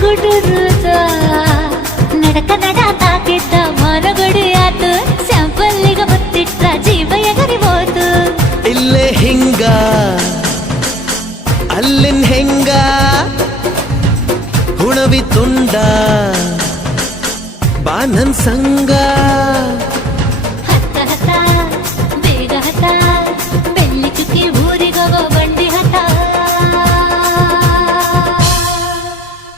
ಹುಡುರುದ ನಡಕ ನಡ ತಾಕಿದ್ದ ಮರಗುಡಿ ಆತು ಸ್ಯಾಂಪಲ್ಲಿಗ ಬತ್ತಿಟ್ಟ ಜೀವ ಎಗರಿಬೋದು ಇಲ್ಲೇ ಹಿಂಗ, ಅಲ್ಲಿನ್ ಹೆಂಗ, ಹುಣವಿ ತುಂಡ, ಬಾನನ್ ಸಂಗ.